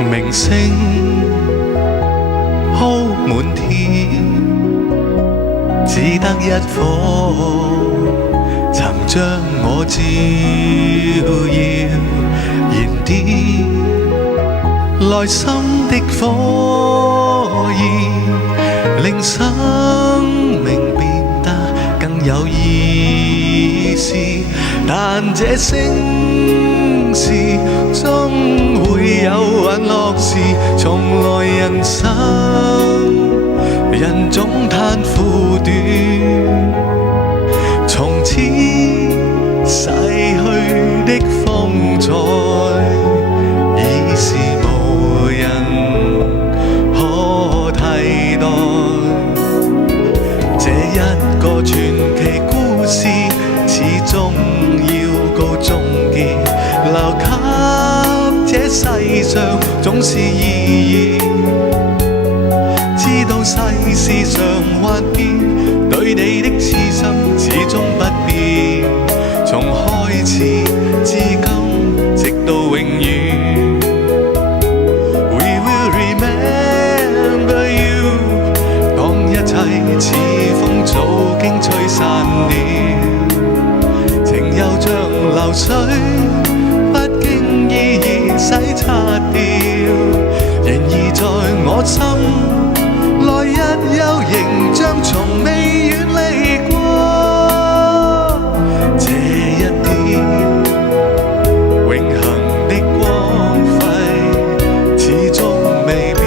明星鋪滿天，只得一顆曾將我照耀，燃點內心的火焰，令生命變得更有意思。但這聲事終會有隕落時，從來人生人總嘆苦短，從此逝去的風采已是無人可替代。這一個傳奇故事始終要告終結，留給這世上總是意義。知道世事常幻變，對你的痴心始終不變，從開始至今直到永遠。We will remember you， 當一切似風早經吹散了，情又像流水不經意已洗刷掉，然而在我心內一幽形象從未遠離過，這一點永恆的光輝始終未變。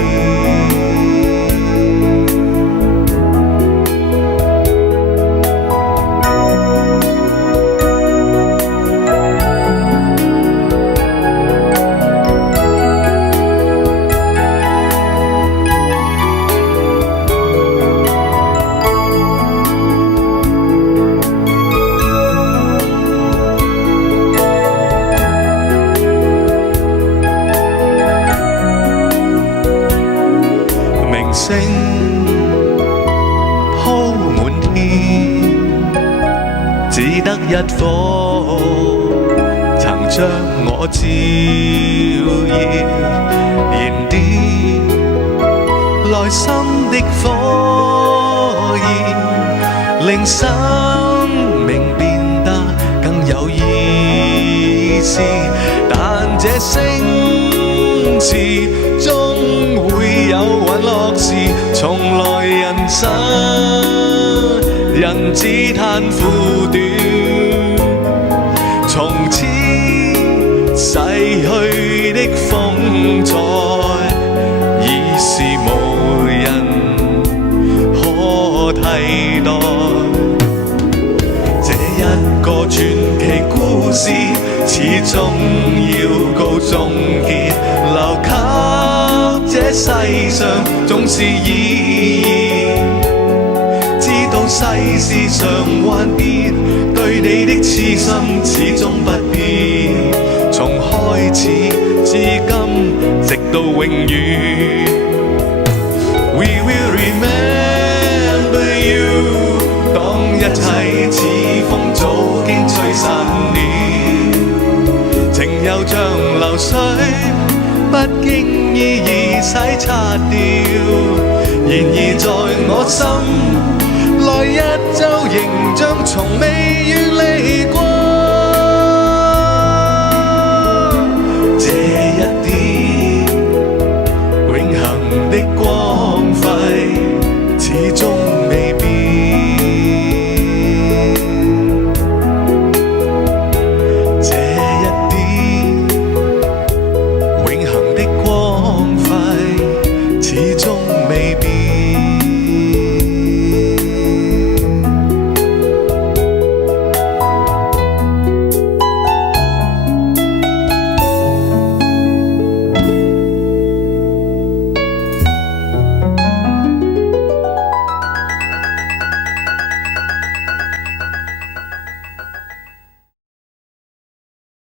星鋪滿天，只得一顆曾將我照耀，燃點內心的火焰，令生命變得更有意思。但這聲事終會有隕落時，從來人生人只嘆苦短，從此逝去的風采已是無人可替代。這一個傳奇故事始終要告終結，留給這世上總是意義。知道世事常幻變，對你的痴心始終不變，從開始至今直到永遠。We will remember you， 當一切似風早經吹散了，情又像流水不經意已洗刷掉，然而在我心內一周形象從未遠離過。